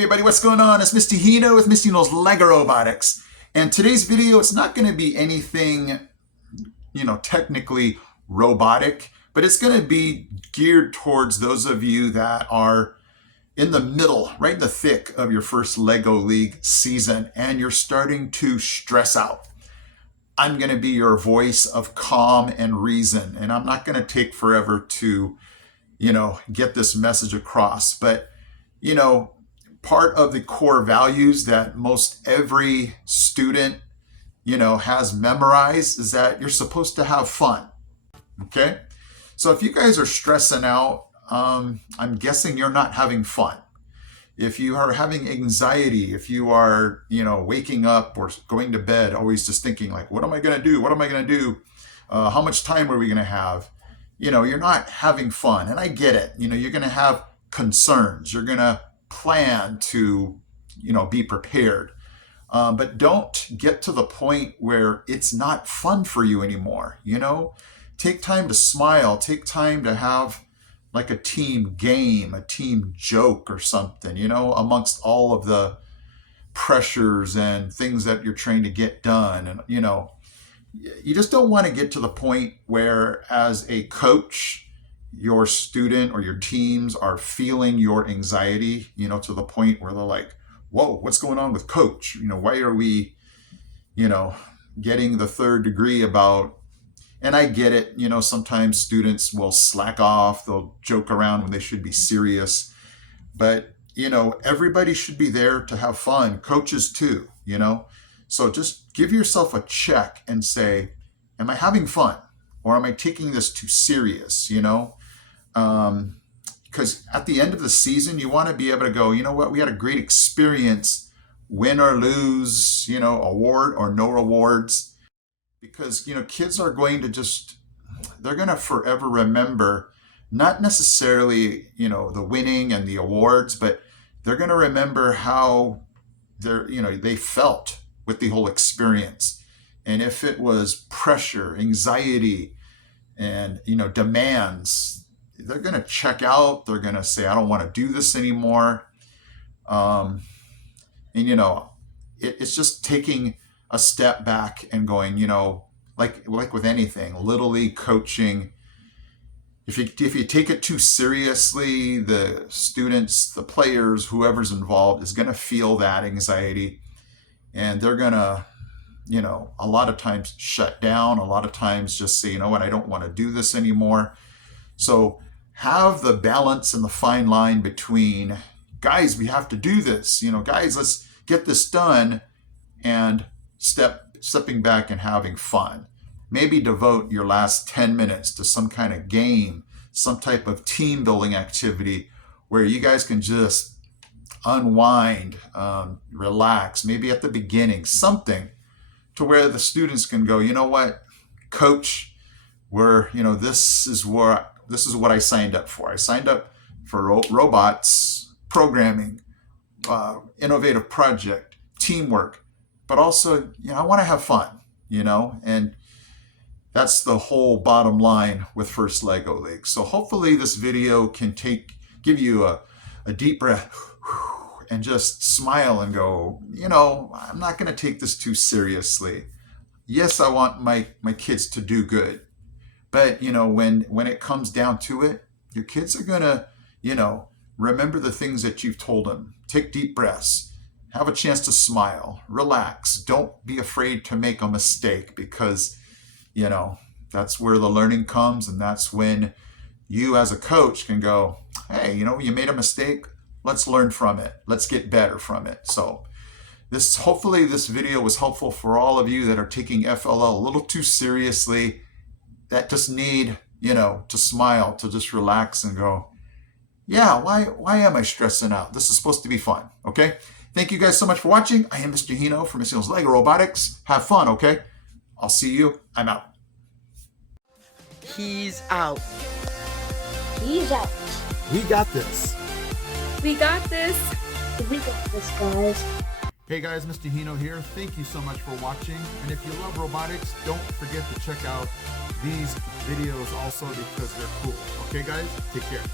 everybody, what's going on? It's Mr. Hino with Mr. Hino's Lego Robotics. And today's video, it's not going to be anything, technically robotic, but it's going to be geared towards those of you that are in the middle, right in the thick of your first Lego League season, and you're starting to stress out. I'm going to be your voice of calm and reason, and I'm not going to take forever to, get this message across. But, part of the core values that most every student, has memorized is that you're supposed to have fun. Okay? So if you guys are stressing out, I'm guessing you're not having fun. If you are having anxiety, if you are, waking up or going to bed, always just thinking like, what am I going to do? What am I going to do? How much time are we going to have? You're not having fun. And I get it. You're going to have concerns. You're going to plan to, be prepared. But don't get to the point where it's not fun for you anymore. Take time to smile. Take time to have like a team game, a team joke or something, amongst all of the pressures and things that you're trying to get done. And, you just don't want to get to the point where as a coach, your student or your teams are feeling your anxiety, to the point where they're like, whoa, what's going on with coach? Why are we, getting the third degree about, and I get it, sometimes students will slack off, they'll joke around when they should be serious, but, everybody should be there to have fun, coaches too, so just give yourself a check and say, am I having fun? Or am I taking this too serious, because at the end of the season, you want to be able to go, we had a great experience, win or lose, award or no awards, because, kids are going to they're going to forever remember, not necessarily, the winning and the awards, but they're going to remember how they felt with the whole experience. And if it was pressure, anxiety, and, demands, they're going to check out. They're going to say, I don't want to do this anymore. It's just taking a step back and going, like with anything, Little League coaching, if you take it too seriously, the students, the players, whoever's involved is going to feel that anxiety, and they're going to, a lot of times shut down, a lot of times just say, I don't want to do this anymore. So have the balance and the fine line between, guys, we have to do this, guys, let's get this done, and stepping back and having fun. Maybe devote your last 10 minutes to some kind of game, some type of team building activity where you guys can just unwind, relax, maybe at the beginning, something to where the students can go, what, coach, this is what I signed up for. I signed up for robots, programming, innovative project, teamwork, but also, I want to have fun, and that's the whole bottom line with First Lego League. So hopefully this video can give you a deep breath and just smile and go, I'm not going to take this too seriously. Yes, I want my kids to do good. But, when it comes down to it, your kids are going to, remember the things that you've told them. Take deep breaths. Have a chance to smile. Relax. Don't be afraid to make a mistake, because, that's where the learning comes. And that's when you as a coach can go, hey, you made a mistake. Let's learn from it. Let's get better from it. So hopefully this video was helpful for all of you that are taking FLL a little too seriously, that just need, to smile, to just relax and go, yeah, why am I stressing out? This is supposed to be fun, okay? Thank you guys so much for watching. I am Mr. Hino from Mr. Hino's Lego Robotics. Have fun, okay? I'll see you. I'm out. He's out. He's out. We got this. We got this. We got this, guys. Hey guys, Mr. Hino here. Thank you so much for watching. And if you love robotics, don't forget to check out these videos also, because they're cool. Okay guys, take care.